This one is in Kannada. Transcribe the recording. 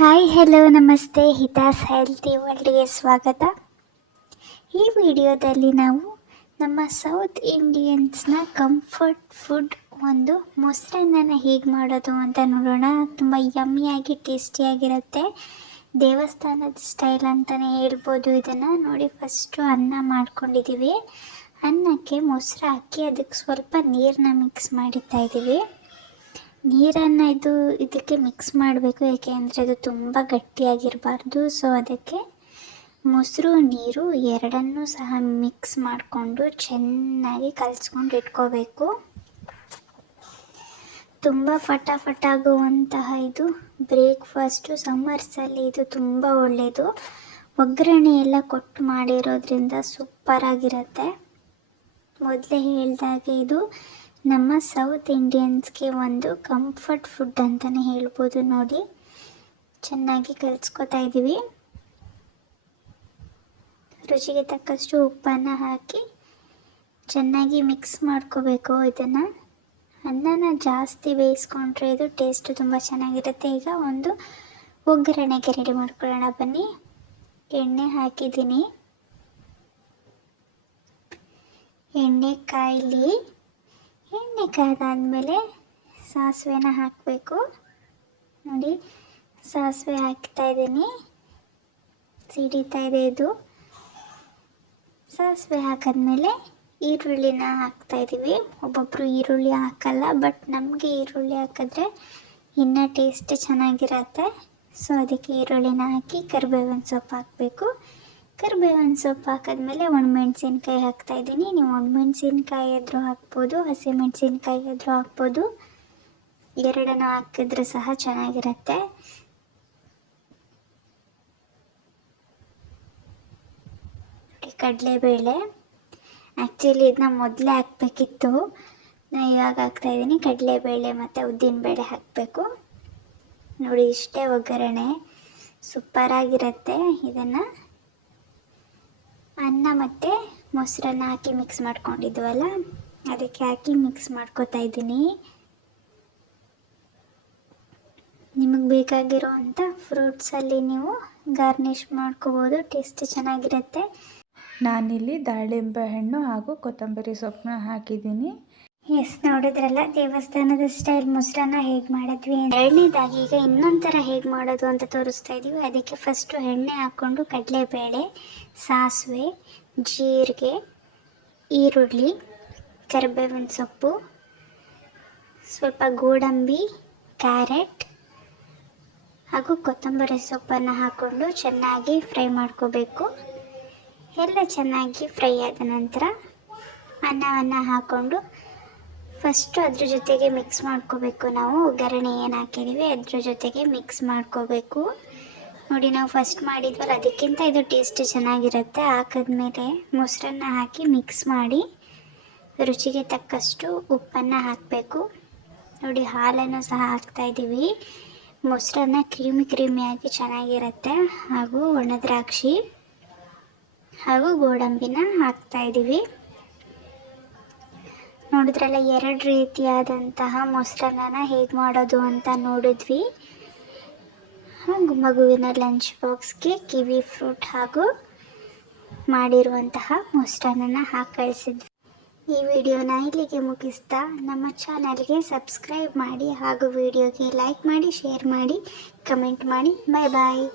ಹಾಯ್ ಹಲೋ ನಮಸ್ತೆ ಹಿತಾಸ್ ಹೆಲ್ತಿ ವರ್ಲ್ಡ್ಗೆ ಸ್ವಾಗತ. ಈ ವಿಡಿಯೋದಲ್ಲಿ ನಾವು ನಮ್ಮ ಸೌತ್ ಇಂಡಿಯನ್ಸ್ನ ಕಂಫರ್ಟ್ ಫುಡ್ ಒಂದು ಮೊಸರನ್ನ ಹೇಗೆ ಮಾಡೋದು ಅಂತ ನೋಡೋಣ. ತುಂಬ ಯಮ್ಮಿಯಾಗಿ ಟೇಸ್ಟಿಯಾಗಿರುತ್ತೆ. ದೇವಸ್ಥಾನದ ಸ್ಟೈಲ್ ಅಂತಲೇ ಹೇಳ್ಬೋದು ಇದನ್ನು. ನೋಡಿ, ಫಸ್ಟು ಅನ್ನ ಮಾಡ್ಕೊಂಡಿದ್ದೀವಿ. ಅನ್ನಕ್ಕೆ ಮೊಸರು ಹಾಕಿ ಅದಕ್ಕೆ ಸ್ವಲ್ಪ ನೀರನ್ನ ಮಿಕ್ಸ್ ಮಾಡಿತಾ ಇದ್ದೀವಿ. ನೀರನ್ನು ಇದಕ್ಕೆ ಮಿಕ್ಸ್ ಮಾಡಬೇಕು, ಏಕೆಂದರೆ ಅದು ತುಂಬ ಗಟ್ಟಿಯಾಗಿರಬಾರ್ದು. ಸೊ ಅದಕ್ಕೆ ಮೊಸರು ನೀರು ಎರಡನ್ನೂ ಸಹ ಮಿಕ್ಸ್ ಮಾಡಿಕೊಂಡು ಚೆನ್ನಾಗಿ ಕಲಿಸ್ಕೊಂಡು ಇಟ್ಕೋಬೇಕು. ತುಂಬ ಫಟಾಫಟಾಗುವಂತಹ ಇದು ಬ್ರೇಕ್ಫಾಸ್ಟು. ಸಮ್ಮರ್ಸಲ್ಲಿ ಇದು ತುಂಬ ಒಳ್ಳೆಯದು. ಒಗ್ಗರಣೆ ಎಲ್ಲ ಕೊಟ್ಟು ಮಾಡಿರೋದ್ರಿಂದ ಸೂಪರಾಗಿರುತ್ತೆ. ಮೊದಲೇ ಹೇಳಿದಾಗೆ ಇದು ನಮ್ಮ ಸೌತ್ ಇಂಡಿಯನ್ಸ್ಗೆ ಒಂದು ಕಂಫರ್ಟ್ ಫುಡ್ ಅಂತಲೇ ಹೇಳ್ಬೋದು. ನೋಡಿ, ಚೆನ್ನಾಗಿ ಕಲಿಸ್ಕೊತಾ ಇದ್ದೀವಿ. ರುಚಿಗೆ ತಕ್ಕಷ್ಟು ಉಪ್ಪನ್ನು ಹಾಕಿ ಚೆನ್ನಾಗಿ ಮಿಕ್ಸ್ ಮಾಡ್ಕೋಬೇಕು. ಇದನ್ನು ಅನ್ನನ ಜಾಸ್ತಿ ಬೇಯಿಸ್ಕೊಂಡ್ರೆ ಇದು ಟೇಸ್ಟು ತುಂಬ ಚೆನ್ನಾಗಿರುತ್ತೆ. ಈಗ ಒಂದು ಒಗ್ಗರಣೆಗೆ ರೆಡಿ ಮಾಡ್ಕೊಳ್ಳೋಣ ಬನ್ನಿ. ಎಣ್ಣೆ ಹಾಕಿದ್ದೀನಿ. ಎಣ್ಣೆ ಕಾಯಲಿ. ಎಣ್ಣೆ ಕಾಯ್ದಾದ್ಮೇಲೆ ಸಾಸಿವೆನ ಹಾಕಬೇಕು. ನೋಡಿ, ಸಾಸಿವೆ ಹಾಕ್ತಾ ಇದ್ದೀನಿ. ಸಿಡಿತಾ ಇದೆ ಇದು. ಸಾಸಿವೆ ಹಾಕಿದ್ಮೇಲೆ ಈರುಳ್ಳಿನ ಹಾಕ್ತಾ ಇದ್ದೀವಿ. ಒಬ್ಬೊಬ್ಬರು ಈರುಳ್ಳಿ ಹಾಕಲ್ಲ, ಬಟ್ ನಮಗೆ ಈರುಳ್ಳಿ ಹಾಕಿದ್ರೆ ಇನ್ನೂ ಟೇಸ್ಟ್ ಚೆನ್ನಾಗಿರುತ್ತೆ. ಸೊ ಅದಕ್ಕೆ ಈರುಳ್ಳಿನ ಹಾಕಿ ಕರಿಬೇವಿನ ಸೊಪ್ಪು ಹಾಕಬೇಕು. ಕರಿಬೇವಿನ ಸೊಪ್ಪು ಹಾಕಿದ್ಮೇಲೆ ಒಣಮೆಣ್ಸಿನ್ಕಾಯಿ ಹಾಕ್ತಾಯಿದ್ದೀನಿ. ನೀವು ಒಣಮೆಣ್ಸಿನ್ಕಾಯಿ ಆದರೂ ಹಾಕ್ಬೋದು, ಹಸಿಮೆಣ್ಸಿನ್ಕಾಯಿ ಆದರೂ ಹಾಕ್ಬೋದು. ಎರಡನ್ನು ಹಾಕಿದ್ರೆ ಸಹ ಚೆನ್ನಾಗಿರುತ್ತೆ. ಕಡಲೆಬೇಳೆ, ಆ್ಯಕ್ಚುಲಿ ಇದನ್ನ ಮೊದಲೇ ಹಾಕಬೇಕಿತ್ತು, ನಾನು ಇವಾಗ ಹಾಕ್ತಾಯಿದ್ದೀನಿ. ಕಡಲೆಬೇಳೆ ಮತ್ತು ಉದ್ದಿನಬೇಳೆ ಹಾಕಬೇಕು. ನೋಡಿ, ಇಷ್ಟೇ ಒಗ್ಗರಣೆ. ಸೂಪರಾಗಿರುತ್ತೆ. ಇದನ್ನು ಅನ್ನ ಮತ್ತು ಮೊಸರನ್ನ ಹಾಕಿ ಮಿಕ್ಸ್ ಮಾಡ್ಕೊಂಡಿದ್ವಲ್ಲ, ಅದಕ್ಕೆ ಹಾಕಿ ಮಿಕ್ಸ್ ಮಾಡ್ಕೊತಾ ಇದ್ದೀನಿ. ನಿಮಗೆ ಬೇಕಾಗಿರೋವಂಥ ಫ್ರೂಟ್ಸಲ್ಲಿ ನೀವು ಗಾರ್ನಿಷ್ ಮಾಡ್ಕೋಬೋದು. ಟೇಸ್ಟ್ ಚೆನ್ನಾಗಿರುತ್ತೆ. ನಾನಿಲ್ಲಿ ದಾಳಿಂಬೆ ಹಣ್ಣು ಹಾಗೂ ಕೊತ್ತಂಬರಿ ಸೊಪ್ಪನ್ನ ಹಾಕಿದ್ದೀನಿ. ಎಸ್, ನೋಡಿದ್ರಲ್ಲ ದೇವಸ್ಥಾನದ ಸ್ಟೈಲ್ ಮೊಸರನ್ನ ಹೇಗೆ ಮಾಡಿದ್ವಿ. ಎರಡನೇದಾಗಿ ಈಗ ಇನ್ನೊಂದು ಥರ ಹೇಗೆ ಮಾಡೋದು ಅಂತ ತೋರಿಸ್ತಾ ಇದ್ದೀವಿ. ಅದಕ್ಕೆ ಫಸ್ಟು ಎಣ್ಣೆ ಹಾಕ್ಕೊಂಡು ಕಡಲೆಬೇಳೆ, ಸಾಸಿವೆ, ಜೀರಿಗೆ, ಈರುಳ್ಳಿ, ಕರಿಬೇವಿನ ಸೊಪ್ಪು, ಸ್ವಲ್ಪ ಗೋಡಂಬಿ, ಕ್ಯಾರೆಟ್ ಹಾಗೂ ಕೊತ್ತಂಬರಿ ಸೊಪ್ಪನ್ನು ಹಾಕ್ಕೊಂಡು ಚೆನ್ನಾಗಿ ಫ್ರೈ ಮಾಡ್ಕೋಬೇಕು. ಎಲ್ಲ ಚೆನ್ನಾಗಿ ಫ್ರೈ ಆದ ನಂತರ ಅನ್ನವನ್ನು ಹಾಕ್ಕೊಂಡು ಫಸ್ಟು ಅದ್ರ ಜೊತೆಗೆ ಮಿಕ್ಸ್ ಮಾಡ್ಕೋಬೇಕು. ನಾವು ಒಗ್ಗರಣೆ ಏನು ಹಾಕಿದ್ದೀವಿ ಅದ್ರ ಜೊತೆಗೆ ಮಿಕ್ಸ್ ಮಾಡ್ಕೋಬೇಕು. ನೋಡಿ, ನಾವು ಫಸ್ಟ್ ಮಾಡಿದ್ವಲ್ಲ, ಅದಕ್ಕಿಂತ ಇದು ಟೇಸ್ಟ್ ಚೆನ್ನಾಗಿರುತ್ತೆ. ಹಾಕಿದ್ಮೇಲೆ ಮೊಸರನ್ನ ಹಾಕಿ ಮಿಕ್ಸ್ ಮಾಡಿ ರುಚಿಗೆ ತಕ್ಕಷ್ಟು ಉಪ್ಪನ್ನು ಹಾಕಬೇಕು. ನೋಡಿ, ಹಾಲನ್ನು ಸಹ ಹಾಕ್ತಾಯಿದ್ದೀವಿ. ಮೊಸರನ್ನ ಕ್ರೀಮಿಯಾಗಿ ಚೆನ್ನಾಗಿರುತ್ತೆ. ಹಾಗೂ ಒಣ ದ್ರಾಕ್ಷಿ ಹಾಗೂ ಗೋಡಂಬಿನ ಹಾಕ್ತಾಯಿದ್ದೀವಿ. ನೋಡಿದ್ರಲ್ಲ, ಎರಡು ರೀತಿಯಾದಂತಹ ಮೊಸರನ್ನ ಹೇಗೆ ಮಾಡೋದು ಅಂತ ನೋಡಿದ್ವಿ. ಹಾಗೂ ಮಗುವಿನ ಲಂಚ್ ಬಾಕ್ಸ್ಗೆ ಕಿವಿ ಫ್ರೂಟ್ ಹಾಗೂ ಮಾಡಿರುವಂತಹ ಮೊಸರನ್ನ ಹಾಕಿ ಕಳಿಸಿದ್ವಿ. ಈ ವಿಡಿಯೋನ ಇಲ್ಲಿಗೆ ಮುಗಿಸ್ತಾ ನಮ್ಮ ಚಾನಲ್ಗೆ ಸಬ್ಸ್ಕ್ರೈಬ್ ಮಾಡಿ ಹಾಗೂ ವಿಡಿಯೋಗೆ ಲೈಕ್ ಮಾಡಿ, ಶೇರ್ ಮಾಡಿ, ಕಮೆಂಟ್ ಮಾಡಿ. ಬಾಯ್ ಬಾಯ್.